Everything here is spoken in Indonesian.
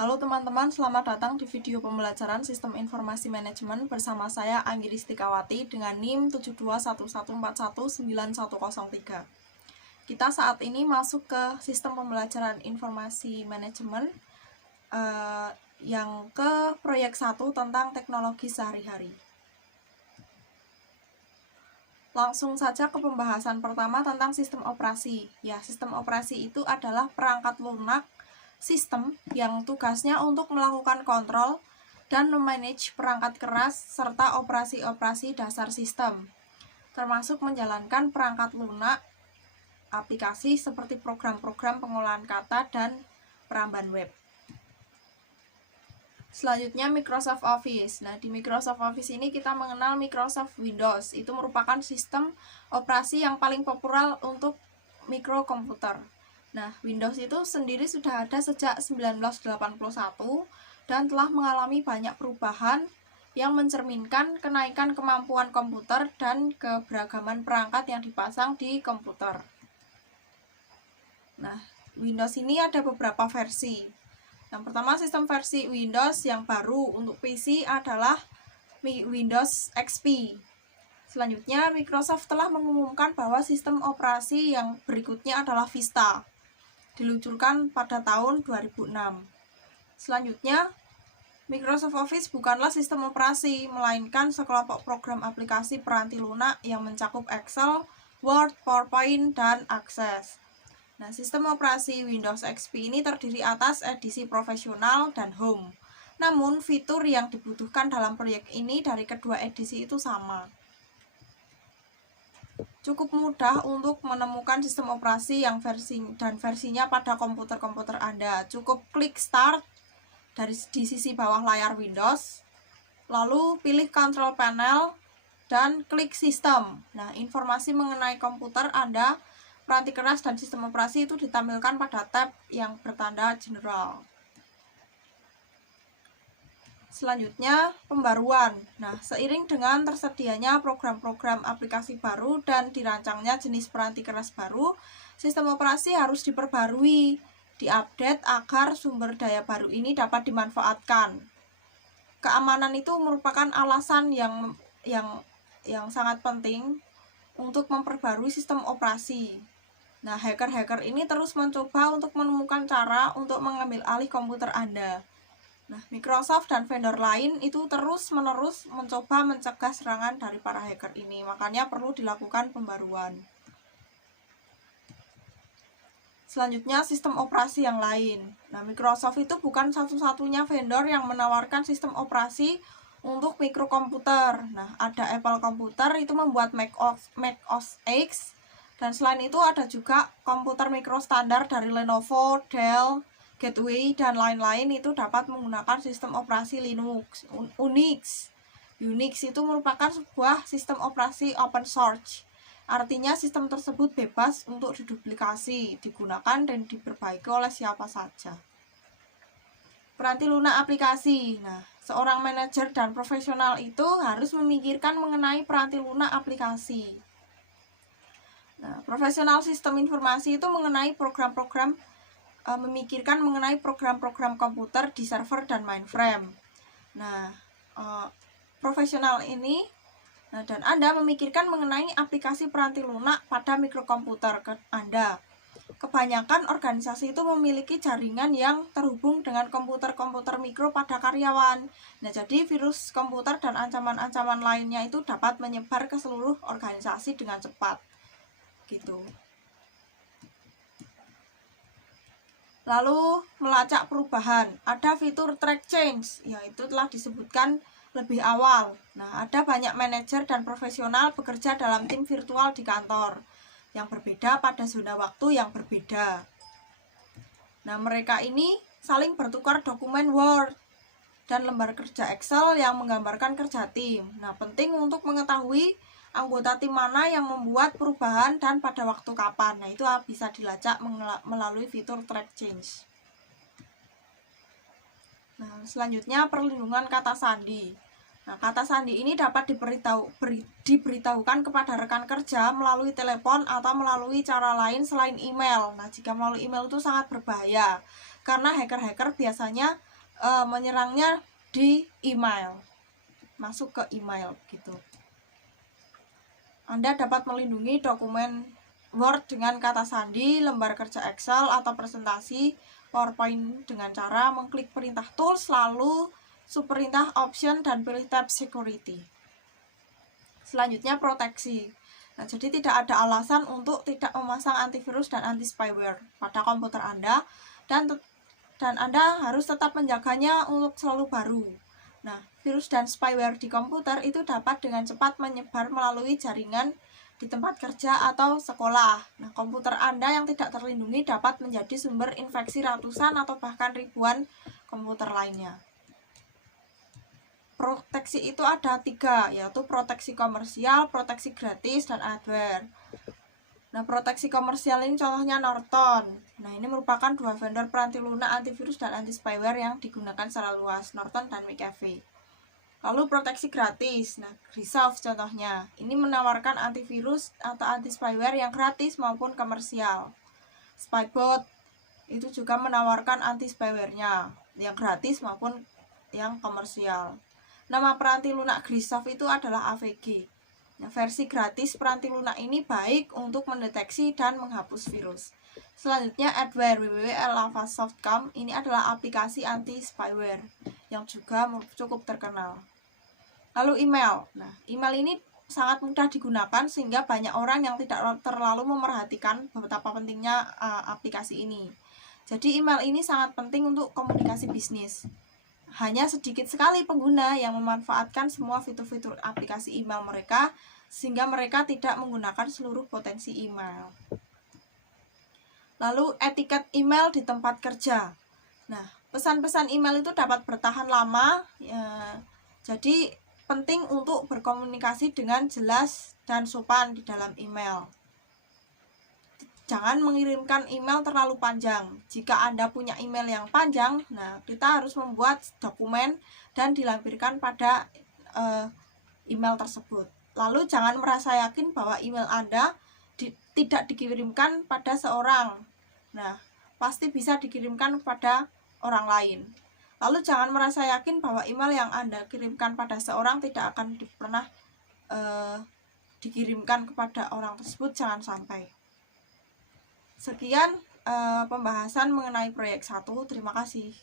Halo teman-teman, selamat datang di video pembelajaran Sistem Informasi Manajemen bersama saya Anggi Ristikawati dengan NIM 7211419103. Kita saat ini masuk ke Sistem Pembelajaran Informasi Manajemen yang ke proyek 1 tentang teknologi sehari-hari. Langsung saja ke pembahasan pertama tentang sistem operasi. Ya, sistem operasi itu adalah perangkat lunak sistem yang tugasnya untuk melakukan kontrol dan memanage perangkat keras serta operasi-operasi dasar sistem, termasuk menjalankan perangkat lunak aplikasi seperti program-program pengolahan kata dan peramban web. Selanjutnya Microsoft Office. Nah, di Microsoft Office ini kita mengenal Microsoft Windows. Itu merupakan sistem operasi yang paling populer untuk mikrokomputer. Nah, Windows itu sendiri sudah ada sejak 1981 dan telah mengalami banyak perubahan yang mencerminkan kenaikan kemampuan komputer dan keberagaman perangkat yang dipasang di komputer. Nah, Windows ini ada beberapa versi. Yang pertama, sistem versi Windows yang baru untuk PC adalah Windows XP. Selanjutnya, Microsoft telah mengumumkan bahwa sistem operasi yang berikutnya adalah Vista, diluncurkan pada tahun 2006. Selanjutnya, Microsoft Office bukanlah sistem operasi, melainkan sekelompok program aplikasi peranti lunak yang mencakup Excel, Word, PowerPoint, dan Access. Nah, sistem operasi Windows XP ini terdiri atas edisi profesional dan home. Namun, fitur yang dibutuhkan dalam proyek ini dari kedua edisi itu sama. Cukup mudah untuk menemukan sistem operasi yang versinya pada komputer-komputer Anda. Cukup klik Start di sisi bawah layar Windows, lalu pilih Control Panel dan klik Sistem. Nah, informasi mengenai komputer Anda, peranti keras dan sistem operasi itu ditampilkan pada tab yang bertanda General. Selanjutnya, pembaruan. Nah, seiring dengan tersedianya program-program aplikasi baru dan dirancangnya jenis peranti keras baru, sistem operasi harus diperbarui, diupdate agar sumber daya baru ini dapat dimanfaatkan. Keamanan itu merupakan alasan yang sangat penting untuk memperbarui sistem operasi. Nah, hacker-hacker ini terus mencoba untuk menemukan cara untuk mengambil alih komputer Anda. Nah, Microsoft dan vendor lain itu terus-menerus mencoba mencegah serangan dari para hacker ini. Makanya perlu dilakukan pembaruan. Selanjutnya, sistem operasi yang lain. Nah, Microsoft itu bukan satu-satunya vendor yang menawarkan sistem operasi untuk mikrokomputer. Nah, ada Apple Computer itu membuat Mac OS X. Dan selain itu ada juga komputer mikro standar dari Lenovo, Dell, Gateway, dan lain-lain itu dapat menggunakan sistem operasi Linux, Unix. Unix itu merupakan sebuah sistem operasi open source. Artinya sistem tersebut bebas untuk diduplikasi, digunakan, dan diperbaiki oleh siapa saja. Peranti lunak aplikasi. Nah, seorang manajer dan profesional itu harus memikirkan mengenai peranti lunak aplikasi. Nah, profesional sistem informasi itu memikirkan mengenai program-program komputer di server dan mainframe. Nah, profesional ini dan Anda memikirkan mengenai aplikasi peranti lunak pada mikrokomputer Anda. Kebanyakan organisasi itu memiliki jaringan yang terhubung dengan komputer-komputer mikro pada karyawan. Nah, jadi virus komputer dan ancaman-ancaman lainnya itu dapat menyebar ke seluruh organisasi dengan cepat. Gitu. Lalu melacak perubahan, ada fitur track change, yaitu telah disebutkan lebih awal. Nah, ada banyak manajer dan profesional bekerja dalam tim virtual di kantor yang berbeda pada zona waktu yang berbeda. Nah, mereka ini saling bertukar dokumen Word dan lembar kerja Excel yang menggambarkan kerja tim. Nah, penting untuk mengetahui anggota tim mana yang membuat perubahan dan pada waktu kapan. Nah, itu bisa dilacak melalui fitur track change. Nah, selanjutnya perlindungan kata sandi. Nah, kata sandi ini dapat diberitahukan kepada rekan kerja melalui telepon atau melalui cara lain selain email. Nah, jika melalui email itu sangat berbahaya karena hacker-hacker biasanya menyerangnya di email, masuk ke email gitu. Anda dapat melindungi dokumen Word dengan kata sandi, lembar kerja Excel atau presentasi PowerPoint dengan cara mengklik perintah tools, lalu subperintah option dan pilih tab security. Selanjutnya proteksi. Nah, jadi tidak ada alasan untuk tidak memasang antivirus dan anti spyware pada komputer Anda, dan Anda harus tetap menjaganya untuk selalu baru. Nah, virus dan spyware di komputer itu dapat dengan cepat menyebar melalui jaringan di tempat kerja atau sekolah. Nah, komputer Anda yang tidak terlindungi dapat menjadi sumber infeksi ratusan atau bahkan ribuan komputer lainnya. Proteksi itu ada 3, yaitu proteksi komersial, proteksi gratis, dan adware. Nah, proteksi komersial ini contohnya Norton. Nah, ini merupakan 2 vendor peranti lunak antivirus dan anti spyware yang digunakan secara luas, Norton dan McAfee. Lalu proteksi gratis. Nah, Resolve contohnya. Ini menawarkan antivirus atau anti spyware yang gratis maupun komersial. Spybot itu juga menawarkan anti spyware-nya yang gratis maupun yang komersial. Nama peranti lunak Resolve itu adalah AVG. Nah, versi gratis peranti lunak ini baik untuk mendeteksi dan menghapus virus. Selanjutnya adware www.lavasoft.com. Ini adalah aplikasi anti spyware yang juga cukup terkenal. Lalu email. Nah, email ini sangat mudah digunakan sehingga banyak orang yang tidak terlalu memerhatikan betapa pentingnya aplikasi ini. Jadi email ini sangat penting untuk komunikasi bisnis. Hanya sedikit sekali pengguna yang memanfaatkan semua fitur-fitur aplikasi email mereka, sehingga mereka tidak menggunakan seluruh potensi email. Lalu etiket email di tempat kerja. Nah, pesan-pesan email itu dapat bertahan lama, jadi penting untuk berkomunikasi dengan jelas dan sopan di dalam email. Jangan mengirimkan email terlalu panjang. Jika Anda punya email yang panjang, nah kita harus membuat dokumen dan dilampirkan pada email tersebut. Lalu jangan merasa yakin bahwa email Anda tidak dikirimkan pada seorang. Nah, pasti bisa dikirimkan pada orang lain. Lalu jangan merasa yakin bahwa email yang Anda kirimkan pada seorang tidak akan pernah dikirimkan kepada orang tersebut, jangan sampai. Sekian pembahasan mengenai proyek 1. Terima kasih.